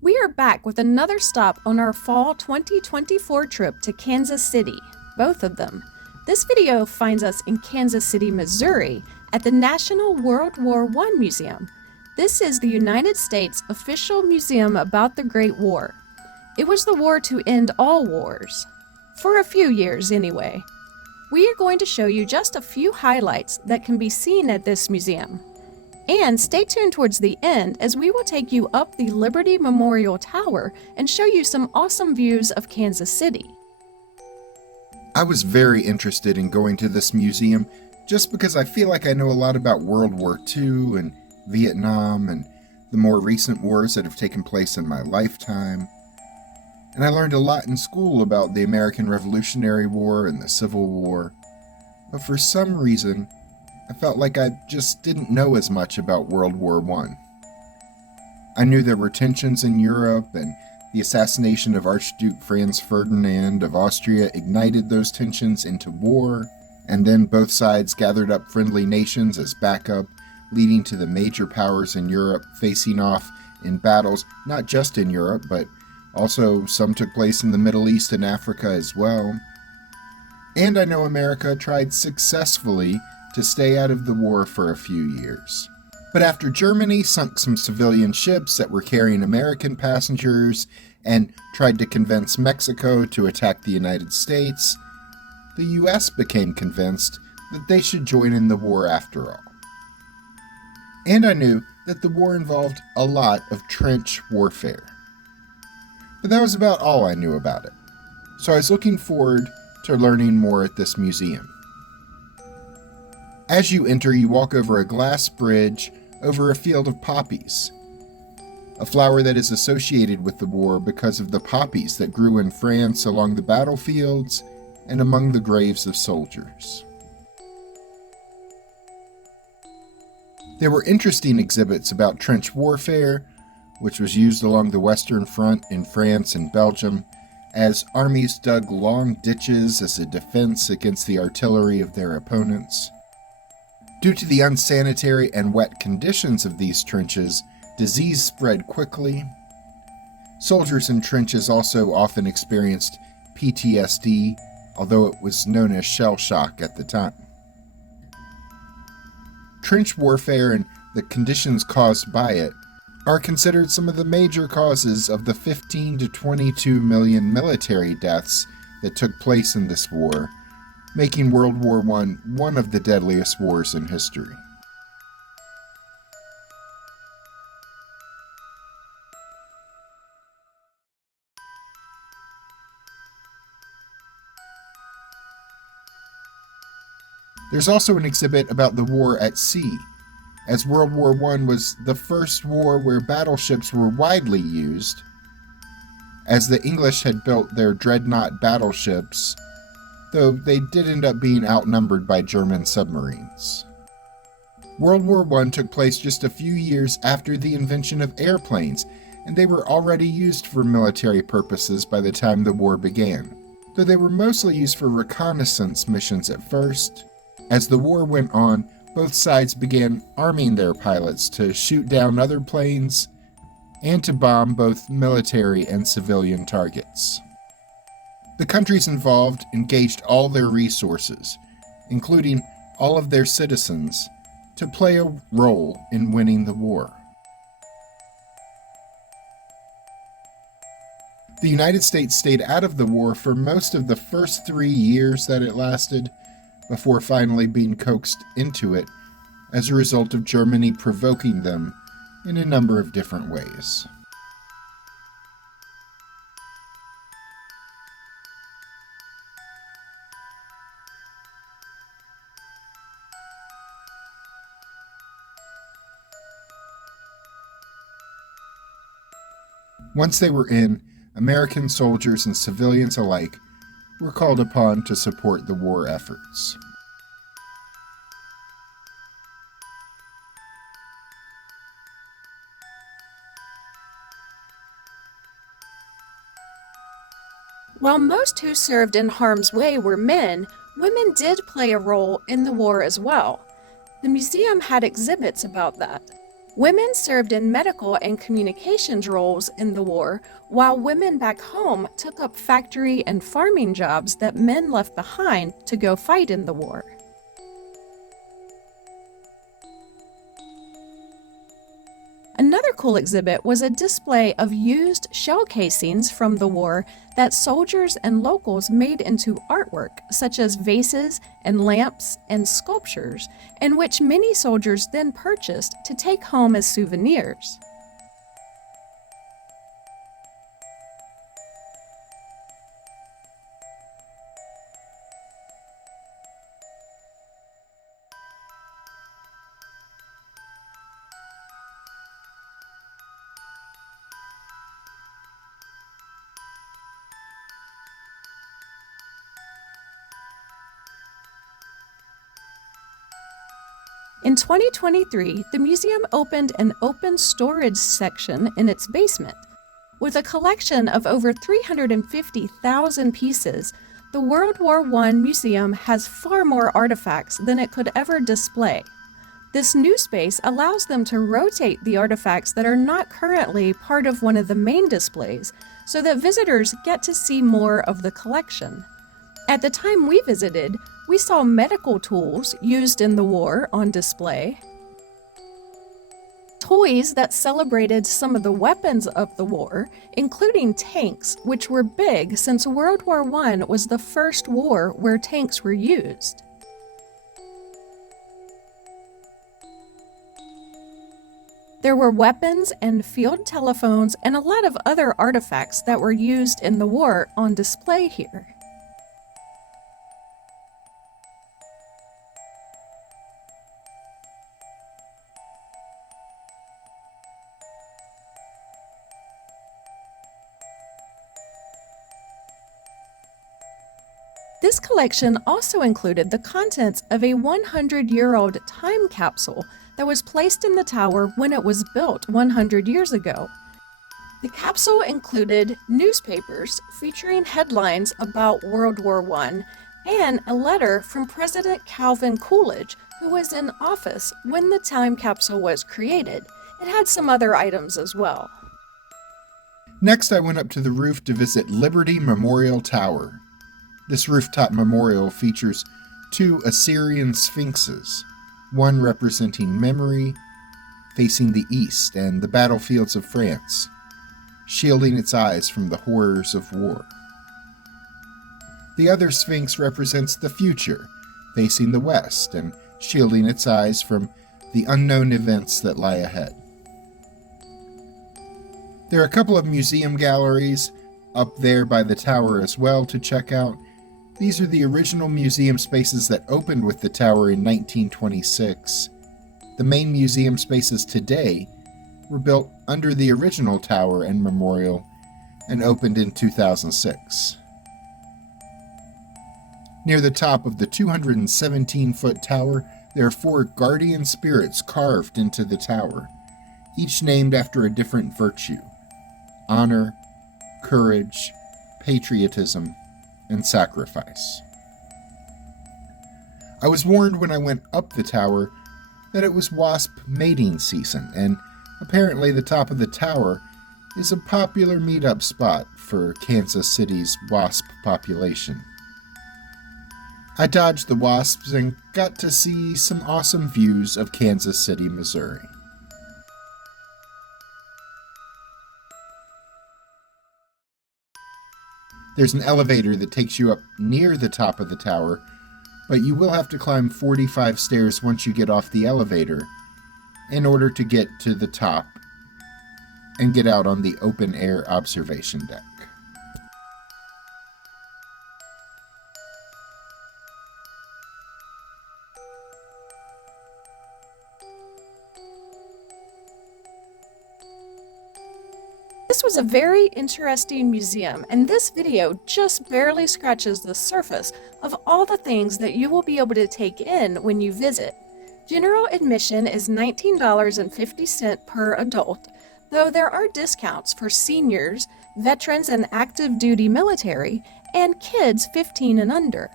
We are back with another stop on our fall 2024 trip to Kansas City, both of them. This video finds us in Kansas City, Missouri, at the National World War I Museum. This is the United States' official museum about the Great War. It was the war to end all wars. For a few years, anyway. We are going to show you just a few highlights that can be seen at this museum. And stay tuned towards the end as we will take you up the Liberty Memorial Tower and show you some awesome views of Kansas City. I was very interested in going to this museum just because I feel like I know a lot about World War II and Vietnam and the more recent wars that have taken place in my lifetime. And I learned a lot in school about the American Revolutionary War and the Civil War. But for some reason, I felt like I just didn't know as much about World War I. I knew there were tensions in Europe, and the assassination of Archduke Franz Ferdinand of Austria ignited those tensions into war, and then both sides gathered up friendly nations as backup, leading to the major powers in Europe facing off in battles not just in Europe, but also some took place in the Middle East and Africa as well. And I know America tried successfully to stay out of the war for a few years. But after Germany sunk some civilian ships that were carrying American passengers and tried to convince Mexico to attack the United States, the US became convinced that they should join in the war after all. And I knew that the war involved a lot of trench warfare. But that was about all I knew about it. So I was looking forward to learning more at this museum. As you enter, you walk over a glass bridge over a field of poppies, a flower that is associated with the war because of the poppies that grew in France along the battlefields and among the graves of soldiers. There were interesting exhibits about trench warfare, which was used along the Western Front in France and Belgium, as armies dug long ditches as a defense against the artillery of their opponents. Due to the unsanitary and wet conditions of these trenches, disease spread quickly. Soldiers in trenches also often experienced PTSD, although it was known as shell shock at the time. Trench warfare and the conditions caused by it are considered some of the major causes of the 15 to 22 million military deaths that took place in this war, making World War I one of the deadliest wars in history. There's also an exhibit about the war at sea, as World War I was the first war where battleships were widely used, as the English had built their dreadnought battleships, though they did end up being outnumbered by German submarines. World War I took place just a few years after the invention of airplanes, and they were already used for military purposes by the time the war began, though they were mostly used for reconnaissance missions at first. As the war went on, both sides began arming their pilots to shoot down other planes and to bomb both military and civilian targets. The countries involved engaged all their resources, including all of their citizens, to play a role in winning the war. The United States stayed out of the war for most of the first 3 years that it lasted, before finally being coaxed into it as a result of Germany provoking them in a number of different ways. Once they were in, American soldiers and civilians alike were called upon to support the war efforts. While most who served in harm's way were men, women did play a role in the war as well. The museum had exhibits about that. Women served in medical and communications roles in the war, while women back home took up factory and farming jobs that men left behind to go fight in the war. Another cool exhibit was a display of used shell casings from the war that soldiers and locals made into artwork, such as vases and lamps and sculptures, and which many soldiers then purchased to take home as souvenirs. In 2023, the museum opened an open storage section in its basement. With a collection of over 350,000 pieces, the World War I museum has far more artifacts than it could ever display. This new space allows them to rotate the artifacts that are not currently part of one of the main displays, so that visitors get to see more of the collection. At the time we visited, we saw medical tools used in the war on display, toys that celebrated some of the weapons of the war, including tanks, which were big since World War I was the first war where tanks were used. There were weapons and field telephones and a lot of other artifacts that were used in the war on display here. This collection also included the contents of a 100-year-old time capsule that was placed in the tower when it was built 100 years ago. The capsule included newspapers featuring headlines about World War I and a letter from President Calvin Coolidge, who was in office when the time capsule was created. It had some other items as well. Next, I went up to the roof to visit Liberty Memorial Tower. This rooftop memorial features two Assyrian sphinxes, one representing memory, facing the east and the battlefields of France, shielding its eyes from the horrors of war. The other sphinx represents the future, facing the west and shielding its eyes from the unknown events that lie ahead. There are a couple of museum galleries up there by the tower as well to check out. These are the original museum spaces that opened with the tower in 1926. The main museum spaces today were built under the original tower and memorial and opened in 2006. Near the top of the 217-foot tower, there are 4 guardian spirits carved into the tower, each named after a different virtue: honor, courage, patriotism, and sacrifice. I was warned when I went up the tower that it was wasp mating season, and apparently the top of the tower is a popular meetup spot for Kansas City's wasp population. I dodged the wasps and got to see some awesome views of Kansas City, Missouri. There's an elevator that takes you up near the top of the tower, but you will have to climb 45 stairs once you get off the elevator in order to get to the top and get out on the open-air observation deck. This was a very interesting museum, and this video just barely scratches the surface of all the things that you will be able to take in when you visit. General admission is $19.50 per adult, though there are discounts for seniors, veterans and active duty military, and kids 15 and under.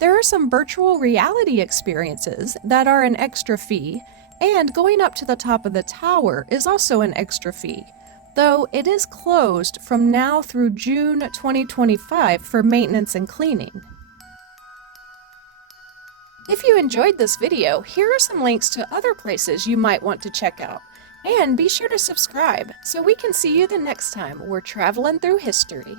There are some virtual reality experiences that are an extra fee, And going up to the top of the tower is also an extra fee, though it is closed from now through June 2025 for maintenance and cleaning. If you enjoyed this video, here are some links to other places you might want to check out. And be sure to subscribe so we can see you the next time we're traveling through history.